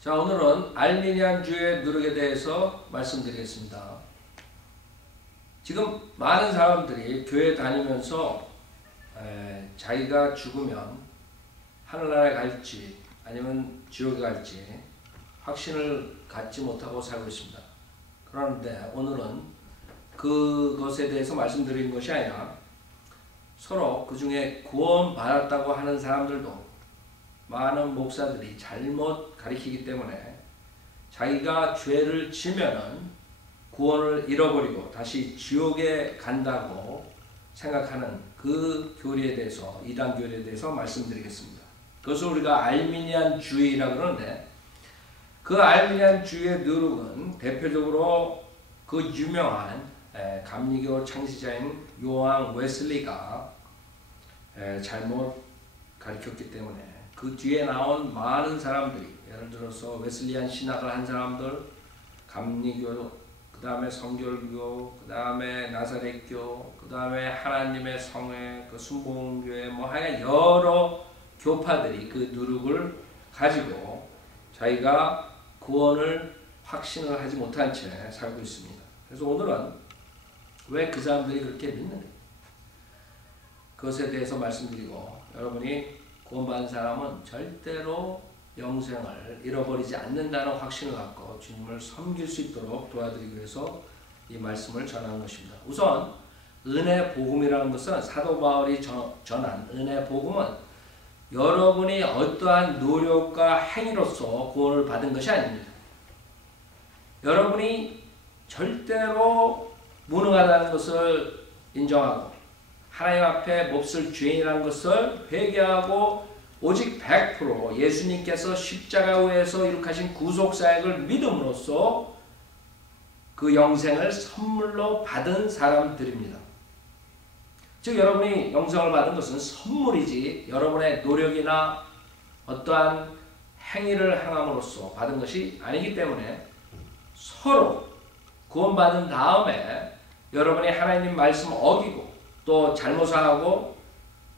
자, 오늘은 알미니안주의 누룩에 대해서 말씀드리겠습니다. 지금 많은 사람들이 교회 다니면서 자기가 죽으면 하늘나라에 갈지 아니면 지옥에 갈지 확신을 갖지 못하고 살고 있습니다. 그런데 오늘은 그것에 대해서 말씀드리는 것이 아니라 서로 그 중에 구원받았다고 하는 사람들도 많은 목사들이 잘못 가리키기 때문에 자기가 죄를 지면은 구원을 잃어버리고 다시 지옥에 간다고 생각하는 그 교리에 대해서, 이단 교리에 대해서 말씀드리겠습니다. 그것을 우리가 알미니안주의라고 그러는데, 그 알미니안주의의 누룩은 대표적으로 그 유명한 감리교 창시자인 요한 웨슬리가 잘못 가르쳤기 때문에 그 뒤에 나온 많은 사람들이, 예를 들어서 웨슬리안 신학을 한 사람들, 감리교, 그 다음에 성결교, 그 다음에 나사렛교, 그 다음에 하나님의 성회, 그 순복음교회, 하여간 여러 교파들이 그 누룩을 가지고 자기가 구원을 확신을 하지 못한 채 살고 있습니다. 그래서 오늘은 왜 그 사람들이 그렇게 믿는가, 그것에 대해서 말씀드리고, 여러분이 구원받은 사람은 절대로 영생을 잃어버리지 않는다는 확신을 갖고 주님을 섬길 수 있도록 도와드리기 위해서 이 말씀을 전하는 것입니다. 우선 은혜 복음이라는 것은, 사도 바울이 전한 은혜 복음은 여러분이 어떠한 노력과 행위로서 구원을 받은 것이 아닙니다. 여러분이 절대로 무능하다는 것을 인정하고 하나님 앞에 몹쓸 죄인이라는 것을 회개하고 오직 100% 예수님께서 십자가 위에서 이룩하신 구속사역을 믿음으로써 그 영생을 선물로 받은 사람들입니다. 즉, 여러분이 영생을 받은 것은 선물이지 여러분의 노력이나 어떠한 행위를 행함으로써 받은 것이 아니기 때문에, 서로 구원받은 다음에 여러분이 하나님 말씀 어기고 또 잘못을 하고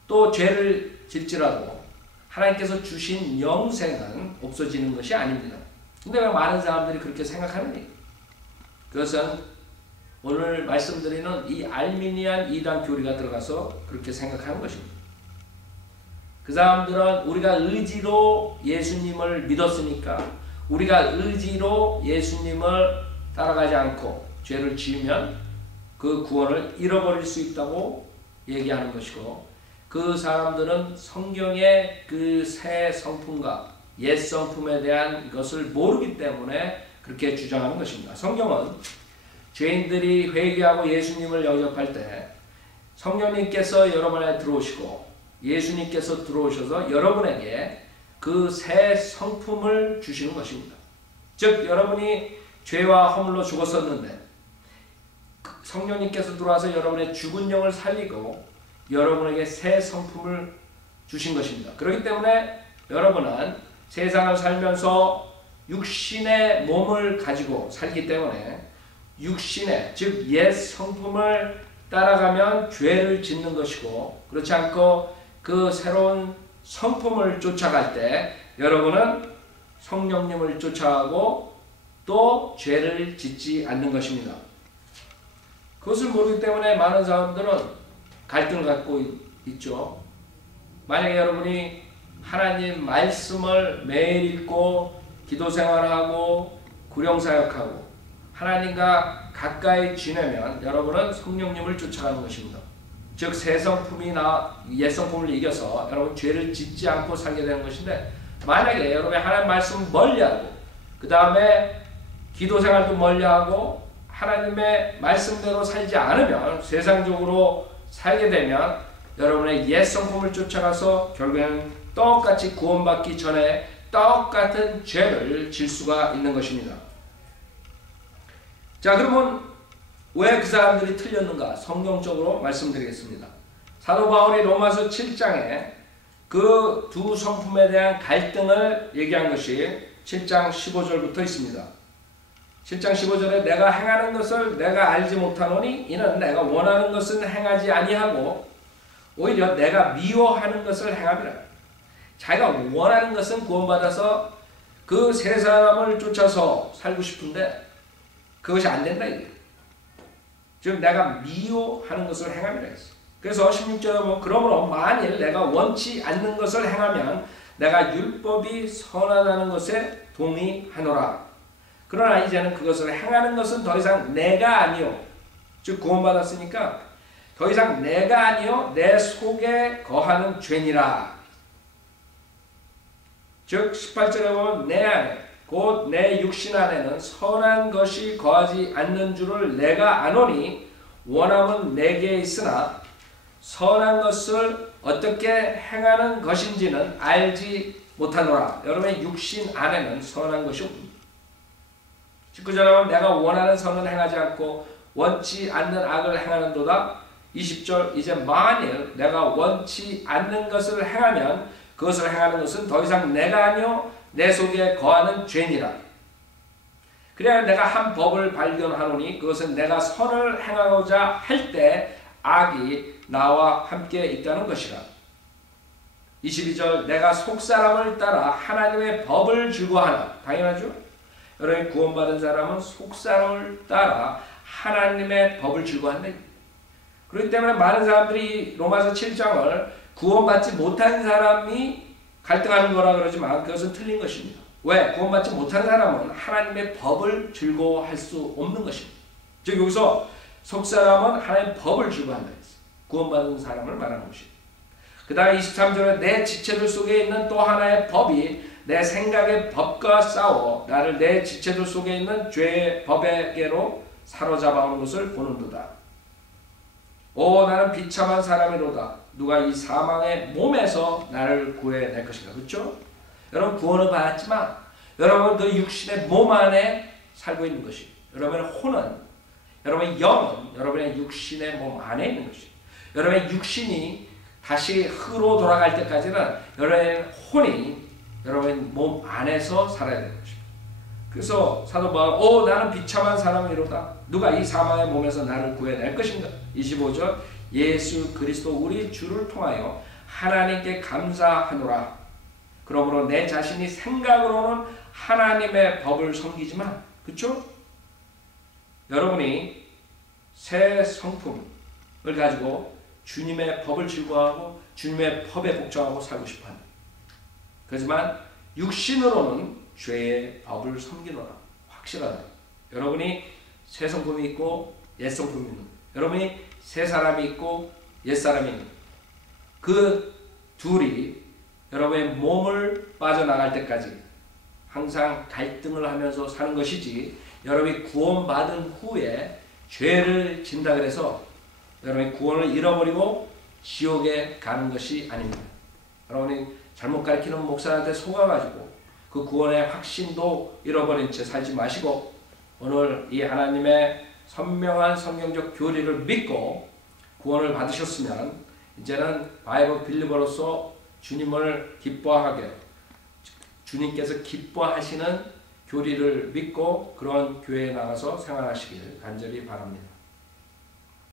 또 죄를 짓지라도 하나님께서 주신 영생은 없어지는 것이 아닙니다. 근데 왜 많은 사람들이 그렇게 생각하느냐? 그것은 오늘 말씀드리는 이 알미니안 이단 교리가 들어가서 그렇게 생각하는 것입니다. 그 사람들은 우리가 의지로 예수님을 믿었으니까, 우리가 의지로 예수님을 따라가지 않고 죄를 지으면 그 구원을 잃어버릴 수 있다고 얘기하는 것이고, 그 사람들은 성경의 그 새 성품과 옛 성품에 대한 것을 모르기 때문에 그렇게 주장하는 것입니다. 성경은 죄인들이 회개하고 예수님을 영접할 때 성령님께서 여러분 안에 들어오시고 예수님께서 들어오셔서 여러분에게 그 새 성품을 주시는 것입니다. 즉, 여러분이 죄와 허물로 죽었었는데 성령님께서 들어와서 여러분의 죽은 영을 살리고 여러분에게 새 성품을 주신 것입니다. 그렇기 때문에 여러분은 세상을 살면서 육신의 몸을 가지고 살기 때문에 육신의, 즉 옛 성품을 따라가면 죄를 짓는 것이고, 그렇지 않고 그 새로운 성품을 쫓아갈 때 여러분은 성령님을 쫓아가고 또 죄를 짓지 않는 것입니다. 그것을 모르기 때문에 많은 사람들은 갈등을 갖고 있죠. 만약에 여러분이 하나님 말씀을 매일 읽고 기도 생활하고 구령사역하고 하나님과 가까이 지내면 여러분은 성령님을 쫓아가는 것입니다. 즉, 새 성품이나 옛 성품을 이겨서 여러분 죄를 짓지 않고 살게 되는 것인데, 만약에 여러분이 하나님 말씀 멀리하고 그 다음에 기도 생활도 멀리하고 하나님의 말씀대로 살지 않으면, 세상적으로 살게 되면 여러분의 옛 성품을 쫓아가서 결국에는 똑같이 구원받기 전에 똑같은 죄를 질 수가 있는 것입니다. 자, 그러면 왜 그 사람들이 틀렸는가? 성경적으로 말씀드리겠습니다. 사도 바울이 로마서 7장에 그 두 성품에 대한 갈등을 얘기한 것이 7장 15절부터 있습니다. 7장 15절에 내가 행하는 것을 내가 알지 못하노니 이는 내가 원하는 것은 행하지 아니하고 오히려 내가 미워하는 것을 행함이라. 자기가 원하는 것은 구원받아서 그 세 사람을 쫓아서 살고 싶은데 그것이 안 된다 이게. 즉 내가 미워하는 것을 행함이라 했어. 그래서 16절에 보면 그러므로 만일 내가 원치 않는 것을 행하면 내가 율법이 선하다는 것에 동의하노라. 그러나 이제는 그것을 행하는 것은 더 이상 내가 아니요. 즉 구원받았으니까 더 이상 내가 아니요 내 속에 거하는 죄니라. 즉 18절에 보면 내 안에 곧 내 육신 안에는 선한 것이 거하지 않는 줄을 내가 아노니 원함은 내게 있으나 선한 것을 어떻게 행하는 것인지는 알지 못하노라. 여러분의 육신 안에는 선한 것이 없습니다. 19절에 보면 내가 원하는 선은 행하지 않고 원치 않는 악을 행하는도다. 20절 이제 만일 내가 원치 않는 것을 행하면 그것을 행하는 것은 더 이상 내가 아니요 내 속에 거하는 죄니라. 그래야 내가 한 법을 발견하노니 그것은 내가 선을 행하고자 할 때 악이 나와 함께 있다는 것이라. 22절 내가 속사람을 따라 하나님의 법을 즐거워하나. 당연하죠. 여러분 구원받은 사람은 속사람을 따라 하나님의 법을 즐거워한다. 그렇기 때문에 많은 사람들이 로마서 7장을 구원받지 못한 사람이 갈등하는 거라 그러지만 그것은 틀린 것입니다. 왜? 구원받지 못한 사람은 하나님의 법을 즐거워할 수 없는 것입니다. 즉 여기서 속사람은 하나님의 법을 즐거워한다 했어요. 구원받은 사람을 말하는 것입니다. 그 다음에 23절에 내 지체들 속에 있는 또 하나의 법이 내 생각의 법과 싸워 나를 내 지체들 속에 있는 죄의 법에게로 사로잡아오는 것을 보는도다. 오 나는 비참한 사람이로다. 누가 이 사망의 몸에서 나를 구해낼 것인가. 그렇죠? 여러분 구원을 받았지만 여러분 그 육신의 몸 안에 살고 있는 것이 여러분의 혼은 여러분의 영은 여러분의 육신의 몸 안에 있는 것이 여러분의 육신이 다시 흙으로 돌아갈 때까지는 여러분의 혼이 여러분의 몸 안에서 살아야 되는 것입니다. 그래서 사도 바울은 나는 비참한 사람이로다. 누가 이 사망의 몸에서 나를 구해낼 것인가. 25절 예수 그리스도 우리 주를 통하여 하나님께 감사하노라. 그러므로 내 자신이 생각으로는 하나님의 법을 섬기지만 그렇죠? 여러분이 새 성품을 가지고 주님의 법을 즐거워하고 주님의 법에 복종하고 살고 싶어한다. 그렇지만 육신으로는 죄의 법을 섬기노라. 확실하다. 여러분이 새 성품이 있고 옛 성품이 있는 거예요. 여러분이 새 사람이 있고 옛 사람이 있는 거예요. 그 둘이 여러분의 몸을 빠져나갈 때까지 항상 갈등을 하면서 사는 것이지 여러분이 구원받은 후에 죄를 진다 그래서 여러분이 구원을 잃어버리고 지옥에 가는 것이 아닙니다. 여러분이 잘못 가르치는 목사한테 속아가지고 그 구원의 확신도 잃어버린 채 살지 마시고 오늘 이 하나님의 선명한 성경적 교리를 믿고 구원을 받으셨으면 이제는 바이블 빌리버로서 주님을 기뻐하게 주님께서 기뻐하시는 교리를 믿고 그런 교회에 나가서 생활하시길 간절히 바랍니다.